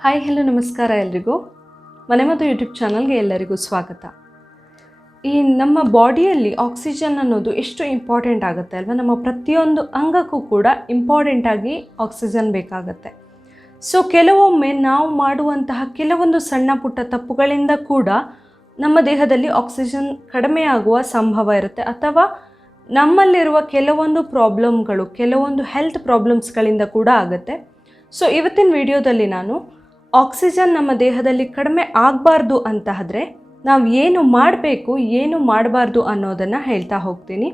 Hi hello ನಮಸ್ಕಾರ ಎಲ್ರಿಗೂ. ಮನೆಮದ್ದು ಯೂಟ್ಯೂಬ್ ಚಾನಲ್ಗೆ ಎಲ್ಲರಿಗೂ ಸ್ವಾಗತ. ಈ ನಮ್ಮ ಬಾಡಿಯಲ್ಲಿ ಆಕ್ಸಿಜನ್ ಅನ್ನೋದು ಎಷ್ಟು ಇಂಪಾರ್ಟೆಂಟ್ ಆಗುತ್ತೆ ಅಲ್ವಾ? ನಮ್ಮ ಪ್ರತಿಯೊಂದು ಅಂಗಕ್ಕೂ ಕೂಡ ಇಂಪಾರ್ಟೆಂಟಾಗಿ ಆಕ್ಸಿಜನ್ ಬೇಕಾಗುತ್ತೆ. ಸೊ ಕೆಲವೊಮ್ಮೆ ನಾವು ಮಾಡುವಂತಹ ಕೆಲವೊಂದು ಸಣ್ಣ ಪುಟ್ಟ ತಪ್ಪುಗಳಿಂದ ಕೂಡ ನಮ್ಮ ದೇಹದಲ್ಲಿ ಆಕ್ಸಿಜನ್ ಕಡಿಮೆ ಆಗುವ ಸಂಭವ ಇರುತ್ತೆ, ಅಥವಾ ನಮ್ಮಲ್ಲಿರುವ ಕೆಲವೊಂದು ಪ್ರಾಬ್ಲಮ್ಗಳು, ಕೆಲವೊಂದು ಹೆಲ್ತ್ ಪ್ರಾಬ್ಲಮ್ಸ್ಗಳಿಂದ ಕೂಡ ಆಗುತ್ತೆ. ಸೊ ಇವತ್ತಿನ ವಿಡಿಯೋದಲ್ಲಿ ನಾನು ಆಕ್ಸಿಜನ್ ನಮ್ಮ ದೇಹದಲ್ಲಿ ಕಡಿಮೆ ಆಗಬಾರ್ದು ಅಂತ ಆದರೆ ನಾವು ಏನು ಮಾಡಬೇಕು, ಏನು ಮಾಡಬಾರ್ದು ಅನ್ನೋದನ್ನು ಹೇಳ್ತಾ ಹೋಗ್ತೀನಿ.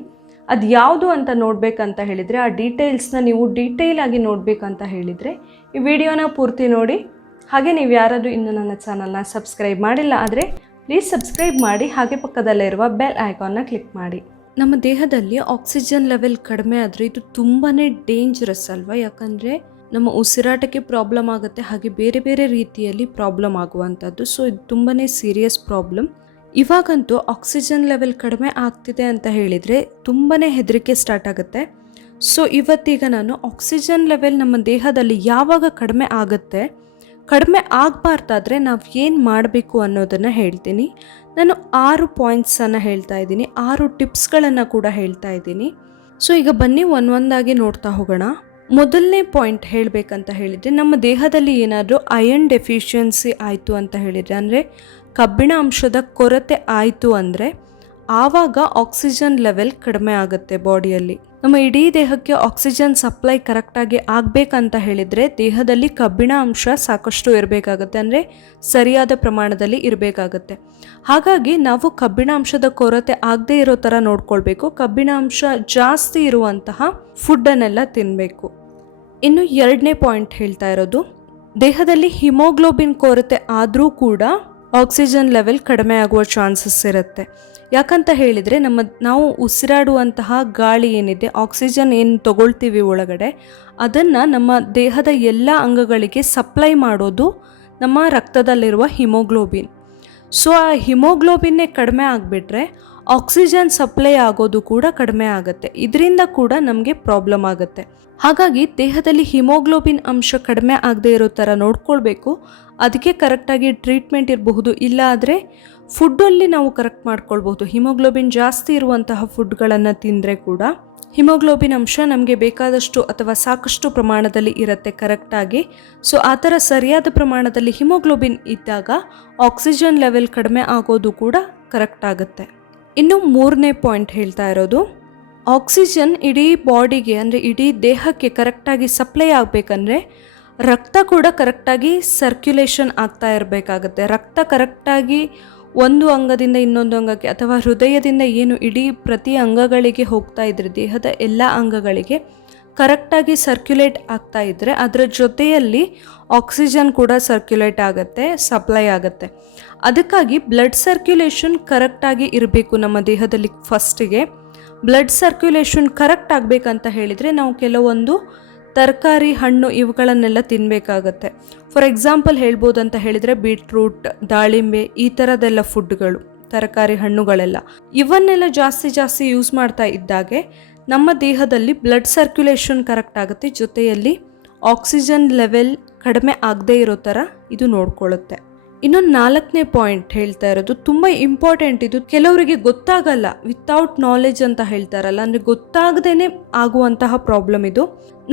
ಅದು ಯಾವುದು ಅಂತ ನೋಡಬೇಕಂತ ಹೇಳಿದರೆ, ಆ ಡೀಟೇಲ್ಸ್ನ ನೀವು ಡೀಟೇಲಾಗಿ ನೋಡಬೇಕಂತ ಹೇಳಿದರೆ ಈ ವಿಡಿಯೋನ ಪೂರ್ತಿ ನೋಡಿ. ಹಾಗೆ ನೀವು ಯಾರಾದರೂ ಇನ್ನೂ ನನ್ನ ಚಾನಲ್ನ ಸಬ್ಸ್ಕ್ರೈಬ್ ಮಾಡಿಲ್ಲ ಆದರೆ ಪ್ಲೀಸ್ ಸಬ್ಸ್ಕ್ರೈಬ್ ಮಾಡಿ, ಹಾಗೆ ಪಕ್ಕದಲ್ಲೇ ಇರುವ ಬೆಲ್ ಐಕಾನ್ನ ಕ್ಲಿಕ್ ಮಾಡಿ. ನಮ್ಮ ದೇಹದಲ್ಲಿ ಆಕ್ಸಿಜನ್ ಲೆವೆಲ್ ಕಡಿಮೆ ಆದರೆ ಇದು ತುಂಬಾ ಡೇಂಜರಸ್ ಅಲ್ವಾ? ಯಾಕಂದರೆ ನಮ್ಮ ಉಸಿರಾಟಕ್ಕೆ ಪ್ರಾಬ್ಲಮ್ ಆಗುತ್ತೆ, ಹಾಗೆ ಬೇರೆ ಬೇರೆ ರೀತಿಯಲ್ಲಿ ಪ್ರಾಬ್ಲಮ್ ಆಗುವಂಥದ್ದು. ಸೊ ಇದು ತುಂಬಾ ಸೀರಿಯಸ್ ಪ್ರಾಬ್ಲಮ್. ಇವಾಗಂತೂ ಆಕ್ಸಿಜನ್ ಲೆವೆಲ್ ಕಡಿಮೆ ಆಗ್ತಿದೆ ಅಂತ ಹೇಳಿದರೆ ತುಂಬಾ ಹೆದರಿಕೆ ಸ್ಟಾರ್ಟ್ ಆಗುತ್ತೆ. ಸೊ ಇವತ್ತೀಗ ನಾನು ಆಕ್ಸಿಜನ್ ಲೆವೆಲ್ ನಮ್ಮ ದೇಹದಲ್ಲಿ ಯಾವಾಗ ಕಡಿಮೆ ಆಗುತ್ತೆ, ಕಡಿಮೆ ಆಗಬಾರ್ದಾದ್ರೆ ನಾವು ಏನು ಮಾಡಬೇಕು ಅನ್ನೋದನ್ನು ಹೇಳ್ತೀನಿ. ನಾನು 6 ಪಾಯಿಂಟ್ಸನ್ನು ಹೇಳ್ತಾ ಇದ್ದೀನಿ, 6 ಟಿಪ್ಸ್ಗಳನ್ನು ಕೂಡ ಹೇಳ್ತಾ ಇದ್ದೀನಿ. ಸೊ ಈಗ ಬನ್ನಿ ಒಂದೊಂದಾಗಿ ನೋಡ್ತಾ ಹೋಗೋಣ. ಮೊದಲನೇ ಪಾಯಿಂಟ್ ಹೇಳಬೇಕಂತ ಹೇಳಿದರೆ, ನಮ್ಮ ದೇಹದಲ್ಲಿ ಏನಾದರೂ ಅಯರ್ನ್ ಡೆಫಿಷಿಯನ್ಸಿ ಆಯಿತು ಅಂತ ಹೇಳಿದರೆ, ಅಂದರೆ ಕಬ್ಬಿಣ ಅಂಶದ ಕೊರತೆ ಆಯಿತು ಅಂದರೆ ಆವಾಗ ಆಕ್ಸಿಜನ್ ಲೆವೆಲ್ ಕಡಿಮೆ ಆಗುತ್ತೆ ಬಾಡಿಯಲ್ಲಿ. ನಮ್ಮ ಇಡೀ ದೇಹಕ್ಕೆ ಆಕ್ಸಿಜನ್ ಸಪ್ಲೈ ಕರೆಕ್ಟಾಗಿ ಆಗಬೇಕಂತ ಹೇಳಿದರೆ ದೇಹದಲ್ಲಿ ಕಬ್ಬಿಣ ಅಂಶ ಸಾಕಷ್ಟು ಇರಬೇಕಾಗುತ್ತೆ, ಅಂದರೆ ಸರಿಯಾದ ಪ್ರಮಾಣದಲ್ಲಿ ಇರಬೇಕಾಗುತ್ತೆ. ಹಾಗಾಗಿ ನಾವು ಕಬ್ಬಿಣ ಅಂಶದ ಕೊರತೆ ಆಗದೇ ಇರೋ ಥರ ನೋಡ್ಕೊಳ್ಬೇಕು. ಕಬ್ಬಿಣ ಅಂಶ ಜಾಸ್ತಿ ಇರುವಂತಹ ಫುಡ್ಡನ್ನೆಲ್ಲ ತಿನ್ನಬೇಕು. ಇನ್ನು 2ನೇ ಪಾಯಿಂಟ್ ಹೇಳ್ತಾ ಇರೋದು, ದೇಹದಲ್ಲಿ ಹಿಮೋಗ್ಲೋಬಿನ್ ಕೊರತೆ ಆದರೂ ಕೂಡ ಆಕ್ಸಿಜನ್ ಲೆವೆಲ್ ಕಡಿಮೆ ಆಗುವ ಚಾನ್ಸಸ್ ಇರುತ್ತೆ. ಯಾಕಂತ ಹೇಳಿದರೆ ನಾವು ಉಸಿರಾಡುವಂತಹ ಗಾಳಿ ಏನಿದೆ, ಆಕ್ಸಿಜನ್ ಏನು ತಗೊಳ್ತೀವಿ ಒಳಗಡೆ, ಅದನ್ನು ನಮ್ಮ ದೇಹದ ಎಲ್ಲ ಅಂಗಗಳಿಗೆ ಸಪ್ಲೈ ಮಾಡೋದು ನಮ್ಮ ರಕ್ತದಲ್ಲಿರುವ ಹಿಮೋಗ್ಲೋಬಿನ್. ಸೊ ಆ ಹಿಮೋಗ್ಲೋಬಿನ್ನೇ ಕಡಿಮೆ ಆಗಿಬಿಟ್ರೆ ಆಕ್ಸಿಜನ್ ಸಪ್ಲೈ ಆಗೋದು ಕೂಡ ಕಡಿಮೆ ಆಗುತ್ತೆ. ಇದರಿಂದ ಕೂಡ ನಮಗೆ ಪ್ರಾಬ್ಲಮ್ ಆಗುತ್ತೆ. ಹಾಗಾಗಿ ದೇಹದಲ್ಲಿ ಹಿಮೋಗ್ಲೋಬಿನ್ ಅಂಶ ಕಡಿಮೆ ಆಗದೆ ಇರೋ ಥರ ನೋಡ್ಕೊಳ್ಬೇಕು. ಅದಕ್ಕೆ ಕರೆಕ್ಟಾಗಿ ಟ್ರೀಟ್ಮೆಂಟ್ ಇರಬಹುದು, ಇಲ್ಲ ಆದರೆ ಫುಡ್ಡಲ್ಲಿ ನಾವು ಕರೆಕ್ಟ್ ಮಾಡ್ಕೊಳ್ಬಹುದು. ಹಿಮೋಗ್ಲೋಬಿನ್ ಜಾಸ್ತಿ ಇರುವಂತಹ ಫುಡ್ಗಳನ್ನು ತಿಂದರೆ ಕೂಡ ಹಿಮೋಗ್ಲೋಬಿನ್ ಅಂಶ ನಮಗೆ ಬೇಕಾದಷ್ಟು ಅಥವಾ ಸಾಕಷ್ಟು ಪ್ರಮಾಣದಲ್ಲಿ ಇರುತ್ತೆ ಕರೆಕ್ಟಾಗಿ. ಸೊ ಆ ಥರ ಸರಿಯಾದ ಪ್ರಮಾಣದಲ್ಲಿ ಹಿಮೋಗ್ಲೋಬಿನ್ ಇದ್ದಾಗ ಆಕ್ಸಿಜನ್ ಲೆವೆಲ್ ಕಡಿಮೆ ಆಗೋದು ಕೂಡ ಕರೆಕ್ಟ್ ಆಗುತ್ತೆ. ಇನ್ನು 3ನೇ ಪಾಯಿಂಟ್ ಹೇಳ್ತಾ ಇರೋದು, ಆಕ್ಸಿಜನ್ ಇಡೀ ಬಾಡಿಗೆ, ಅಂದರೆ ಇಡೀ ದೇಹಕ್ಕೆ ಕರೆಕ್ಟಾಗಿ ಸಪ್ಲೈ ಆಗಬೇಕಂದ್ರೆ ರಕ್ತ ಕೂಡ ಕರೆಕ್ಟಾಗಿ ಸರ್ಕ್ಯುಲೇಷನ್ ಆಗ್ತಾ ಇರಬೇಕಾಗತ್ತೆ. ರಕ್ತ ಕರೆಕ್ಟಾಗಿ ಒಂದು ಅಂಗದಿಂದ ಇನ್ನೊಂದು ಅಂಗಕ್ಕೆ ಅಥವಾ ಹೃದಯದಿಂದ ಏನು ಇಡೀ ಪ್ರತಿ ಅಂಗಗಳಿಗೆ ಹೋಗ್ತಾ ಇದ್ರೆ, ದೇಹದ ಎಲ್ಲ ಅಂಗಗಳಿಗೆ ಕರೆಕ್ಟಾಗಿ ಸರ್ಕ್ಯುಲೇಟ್ ಆಗ್ತಾ ಇದ್ದರೆ ಅದರ ಜೊತೆಯಲ್ಲಿ ಆಕ್ಸಿಜನ್ ಕೂಡ ಸರ್ಕ್ಯುಲೇಟ್ ಆಗುತ್ತೆ, ಸಪ್ಲೈ ಆಗುತ್ತೆ. ಅದಕ್ಕಾಗಿ ಬ್ಲಡ್ ಸರ್ಕ್ಯುಲೇಷನ್ ಕರೆಕ್ಟಾಗಿ ಇರಬೇಕು ನಮ್ಮ ದೇಹದಲ್ಲಿ. ಫಸ್ಟಿಗೆ ಬ್ಲಡ್ ಸರ್ಕ್ಯುಲೇಷನ್ ಕರೆಕ್ಟ್ ಆಗಬೇಕಂತ ಹೇಳಿದರೆ ನಾವು ಕೆಲವೊಂದು ತರಕಾರಿ, ಹಣ್ಣು ಇವುಗಳನ್ನೆಲ್ಲ ತಿನ್ನಬೇಕಾಗತ್ತೆ. ಫಾರ್ ಎಕ್ಸಾಂಪಲ್ ಹೇಳ್ಬೋದಂತ ಹೇಳಿದರೆ ಬೀಟ್ರೂಟ್, ದಾಳಿಂಬೆ, ಈ ಥರದ್ದೆಲ್ಲ ಫುಡ್ಗಳು, ತರಕಾರಿ, ಹಣ್ಣುಗಳೆಲ್ಲ ಇವನ್ನೆಲ್ಲ ಜಾಸ್ತಿ ಯೂಸ್ ಮಾಡ್ತಾ ಇದ್ದಾಗೆ ನಮ್ಮ ದೇಹದಲ್ಲಿ ಬ್ಲಡ್ ಸರ್ಕ್ಯುಲೇಷನ್ ಕರೆಕ್ಟ್ ಆಗುತ್ತೆ, ಜೊತೆಯಲ್ಲಿ ಆಕ್ಸಿಜನ್ ಲೆವೆಲ್ ಕಡಿಮೆ ಆಗದೇ ಇರೋ ಥರ ಇದು ನೋಡ್ಕೊಳ್ಳುತ್ತೆ. ಇನ್ನೊಂದು 4ನೇ ಪಾಯಿಂಟ್ ಹೇಳ್ತಾ ಇರೋದು ತುಂಬ ಇಂಪಾರ್ಟೆಂಟ್. ಇದು ಕೆಲವರಿಗೆ ಗೊತ್ತಾಗಲ್ಲ, ವಿತೌಟ್ ನಾಲೆಜ್ ಅಂತ ಹೇಳ್ತಾರಲ್ಲ, ಅಂದರೆ ಗೊತ್ತಾಗದೇನೆ ಆಗುವಂತಹ ಪ್ರಾಬ್ಲಮ್ ಇದು.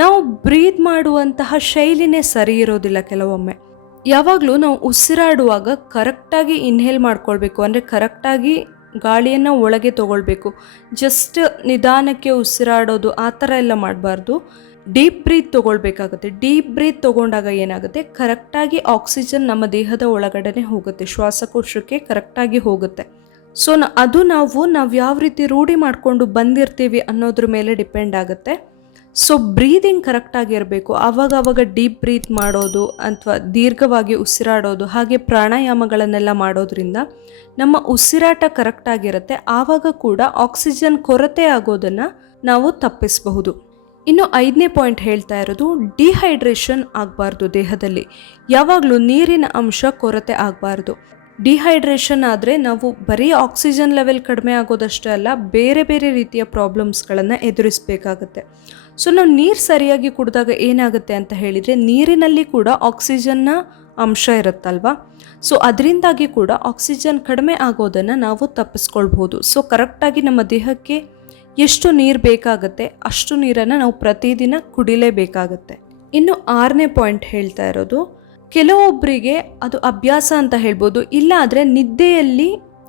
ನಾವು ಬ್ರೀತ್ ಮಾಡುವಂತಹ ಶೈಲಿನೇ ಸರಿ ಇರೋದಿಲ್ಲ ಕೆಲವೊಮ್ಮೆ. ಯಾವಾಗಲೂ ನಾವು ಉಸಿರಾಡುವಾಗ ಕರೆಕ್ಟಾಗಿ ಇನ್ಹೇಲ್ ಮಾಡ್ಕೊಳ್ಬೇಕು, ಅಂದರೆ ಕರೆಕ್ಟಾಗಿ ಗಾಳಿಯನ್ನು ಒಳಗೆ ತಗೊಳ್ಬೇಕು. ಜಸ್ಟ್ ನಿಧಾನಕ್ಕೆ ಉಸಿರಾಡೋದು ಆ ಥರ ಎಲ್ಲ ಮಾಡಬಾರ್ದು. ಡೀಪ್ ಬ್ರೀತ್ ತೊಗೊಳ್ಬೇಕಾಗುತ್ತೆ. ಡೀಪ್ ಬ್ರೀತ್ ತೊಗೊಂಡಾಗ ಏನಾಗುತ್ತೆ, ಕರೆಕ್ಟಾಗಿ ಆಕ್ಸಿಜನ್ ನಮ್ಮ ದೇಹದ ಒಳಗಡೆ ಹೋಗುತ್ತೆ, ಶ್ವಾಸಕೋಶಕ್ಕೆ ಕರೆಕ್ಟಾಗಿ ಹೋಗುತ್ತೆ. ಸೊ ಅದು ನಾವು ಯಾವ ರೀತಿ ರೂಢಿ ಮಾಡಿಕೊಂಡು ಬಂದಿರ್ತೀವಿ ಅನ್ನೋದ್ರ ಮೇಲೆ ಡಿಪೆಂಡ್ ಆಗುತ್ತೆ. ಸೊ ಬ್ರೀದಿಂಗ್ ಕರೆಕ್ಟಾಗಿ ಇರಬೇಕು. ಆವಾಗ ಡೀಪ್ ಬ್ರೀತ್ ಮಾಡೋದು ಅಥವಾ ದೀರ್ಘವಾಗಿ ಉಸಿರಾಡೋದು, ಹಾಗೆ ಪ್ರಾಣಾಯಾಮಗಳನ್ನೆಲ್ಲ ಮಾಡೋದ್ರಿಂದ ನಮ್ಮ ಉಸಿರಾಟ ಕರೆಕ್ಟಾಗಿರುತ್ತೆ. ಆವಾಗ ಕೂಡ ಆಕ್ಸಿಜನ್ ಕೊರತೆ ಆಗೋದನ್ನು ನಾವು ತಪ್ಪಿಸಬಹುದು. ಇನ್ನು 5ನೇ ಪಾಯಿಂಟ್ ಹೇಳ್ತಾ ಇರೋದು, ಡಿಹೈಡ್ರೇಷನ್ ಆಗಬಾರ್ದು. ದೇಹದಲ್ಲಿ ಯಾವಾಗಲೂ ನೀರಿನ ಅಂಶ ಕೊರತೆ ಆಗಬಾರ್ದು. ಡಿಹೈಡ್ರೇಷನ್ ಆದರೆ ನಾವು ಬರೀ ಆಕ್ಸಿಜನ್ ಲೆವೆಲ್ ಕಡಿಮೆ ಆಗೋದಷ್ಟೇ ಅಲ್ಲ, ಬೇರೆ ಬೇರೆ ರೀತಿಯ ಪ್ರಾಬ್ಲಮ್ಸ್ಗಳನ್ನು ಎದುರಿಸಬೇಕಾಗತ್ತೆ. ಸೊ ನಾವು ನೀರು ಸರಿಯಾಗಿ ಕುಡಿದಾಗ ಏನಾಗುತ್ತೆ ಅಂತ ಹೇಳಿದರೆ, ನೀರಿನಲ್ಲಿ ಕೂಡ ಆಕ್ಸಿಜನ್ನ ಅಂಶ ಇರುತ್ತಲ್ವ. ಸೊ ಅದರಿಂದಾಗಿ ಕೂಡ ಆಕ್ಸಿಜನ್ ಕಡಿಮೆ ಆಗೋದನ್ನು ನಾವು ತಪ್ಪಿಸ್ಕೊಳ್ಬೋದು. ಸೊ ಕರೆಕ್ಟಾಗಿ ನಮ್ಮ ದೇಹಕ್ಕೆ ಎಷ್ಟು ನೀರು ಬೇಕಾಗುತ್ತೆ ಅಷ್ಟು ನೀರನ್ನು ನಾವು ಪ್ರತಿದಿನ ಕುಡಿಲೇಬೇಕಾಗತ್ತೆ. ಇನ್ನು 6ನೇ ಪಾಯಿಂಟ್ ಹೇಳ್ತಾ ಇರೋದು, ಕೆಲವೊಬ್ಬರಿಗೆ ಅದು ಅಭ್ಯಾಸ ಅಂತ ಹೇಳ್ಬೋದು, ಇಲ್ಲಾದರೆ ನಿದ್ದೆಯಲ್ಲಿ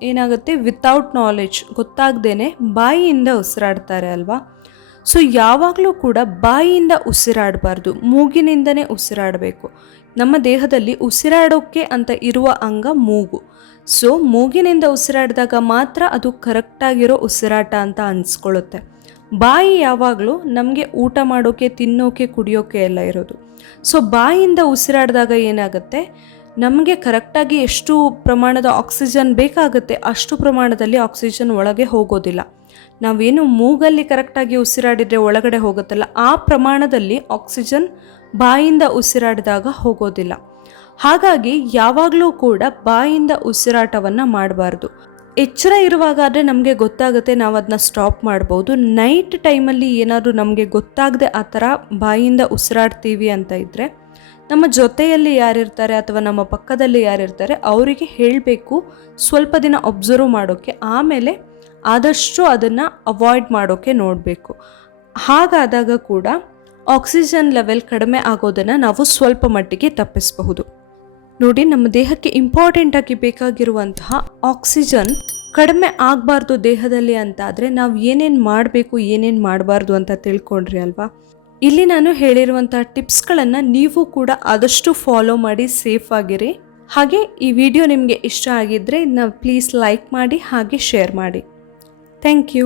ಏನಾಗುತ್ತೆ ವಿತೌಟ್ ನಾಲೆಡ್ಜ್ ಗೊತ್ತಾಗ್ದೇ ಬಾಯಿಯಿಂದ ಉಸಿರಾಡ್ತಾರೆ ಅಲ್ವಾ. ಸೊ ಯಾವಾಗಲೂ ಕೂಡ ಬಾಯಿಯಿಂದ ಉಸಿರಾಡಬಾರ್ದು, ಮೂಗಿನಿಂದನೇ ಉಸಿರಾಡಬೇಕು. ನಮ್ಮ ದೇಹದಲ್ಲಿ ಉಸಿರಾಡೋಕ್ಕೆ ಅಂತ ಇರುವ ಅಂಗ ಮೂಗು. ಸೊ ಮೂಗಿನಿಂದ ಉಸಿರಾಡಿದಾಗ ಮಾತ್ರ ಅದು ಕರೆಕ್ಟಾಗಿರೋ ಉಸಿರಾಟ ಅಂತ ಅನಿಸ್ಕೊಳ್ಳುತ್ತೆ. ಬಾಯಿ ಯಾವಾಗಲೂ ನಮಗೆ ಊಟ ಮಾಡೋಕ್ಕೆ, ತಿನ್ನೋಕೆ, ಕುಡಿಯೋಕೆ ಎಲ್ಲ ಇರೋದು. ಸೊ ಬಾಯಿಯಿಂದ ಉಸಿರಾಡಿದಾಗ ಏನಾಗುತ್ತೆ, ನಮಗೆ ಕರೆಕ್ಟಾಗಿ ಎಷ್ಟು ಪ್ರಮಾಣದ ಆಕ್ಸಿಜನ್ ಬೇಕಾಗುತ್ತೆ ಅಷ್ಟು ಪ್ರಮಾಣದಲ್ಲಿ ಆಕ್ಸಿಜನ್ ಒಳಗೆ ಹೋಗೋದಿಲ್ಲ. ನಾವೇನು ಮೂಗಲ್ಲಿ ಕರೆಕ್ಟಾಗಿ ಉಸಿರಾಡಿದರೆ ಒಳಗಡೆ ಹೋಗುತ್ತಲ್ಲ, ಆ ಪ್ರಮಾಣದಲ್ಲಿ ಆಕ್ಸಿಜನ್ ಬಾಯಿಂದ ಉಸಿರಾಡಿದಾಗ ಹೋಗೋದಿಲ್ಲ. ಹಾಗಾಗಿ ಯಾವಾಗಲೂ ಕೂಡ ಬಾಯಿಂದ ಉಸಿರಾಟವನ್ನು ಮಾಡಬಾರ್ದು. ಎಚ್ಚರ ಇರುವಾಗಾದರೆ ನಮಗೆ ಗೊತ್ತಾಗುತ್ತೆ, ನಾವು ಅದನ್ನ ಸ್ಟಾಪ್ ಮಾಡ್ಬೋದು. ನೈಟ್ ಟೈಮಲ್ಲಿ ಏನಾದರೂ ನಮಗೆ ಗೊತ್ತಾಗದೆ ಆ ಥರ ಬಾಯಿಂದ ಉಸಿರಾಡ್ತೀವಿ ಅಂತ ಇದ್ದರೆ, ನಮ್ಮ ಜೊತೆಯಲ್ಲಿ ಯಾರಿರ್ತಾರೆ ಅಥವಾ ನಮ್ಮ ಪಕ್ಕದಲ್ಲಿ ಯಾರಿರ್ತಾರೆ ಅವರಿಗೆ ಹೇಳಬೇಕು ಸ್ವಲ್ಪ ದಿನ ಒಬ್ಸರ್ವ್ ಮಾಡೋಕ್ಕೆ, ಆಮೇಲೆ ಆದಷ್ಟು ಅದನ್ನು ಅವಾಯ್ಡ್ ಮಾಡೋಕ್ಕೆ ನೋಡಬೇಕು. ಹಾಗಾದಾಗ ಕೂಡ ಆಕ್ಸಿಜನ್ ಲೆವೆಲ್ ಕಡಿಮೆ ಆಗೋದನ್ನು ನಾವು ಸ್ವಲ್ಪ ಮಟ್ಟಿಗೆ ತಪ್ಪಿಸಬಹುದು. ನೋಡಿ, ನಮ್ಮ ದೇಹಕ್ಕೆ ಇಂಪಾರ್ಟೆಂಟಾಗಿ ಬೇಕಾಗಿರುವಂತಹ ಆಕ್ಸಿಜನ್ ಕಡಿಮೆ ಆಗಬಾರ್ದು ದೇಹದಲ್ಲಿ ಅಂತಾದರೆ ನಾವು ಏನೇನು ಮಾಡಬೇಕು, ಏನೇನು ಮಾಡಬಾರ್ದು ಅಂತ ತಿಳ್ಕೊಂಡ್ರಿ ಅಲ್ವಾ. ಇಲ್ಲಿ ನಾನು ಹೇಳಿರುವಂಥ ಟಿಪ್ಸ್ಗಳನ್ನು ನೀವು ಕೂಡ ಆದಷ್ಟು ಫಾಲೋ ಮಾಡಿ ಸೇಫ್ ಆಗಿರಿ. ಹಾಗೆ ಈ ವಿಡಿಯೋ ನಿಮಗೆ ಇಷ್ಟ ಆಗಿದ್ದರೆ ಇದನ್ನ ಪ್ಲೀಸ್ ಲೈಕ್ ಮಾಡಿ ಹಾಗೆ ಶೇರ್ ಮಾಡಿ. Thank you.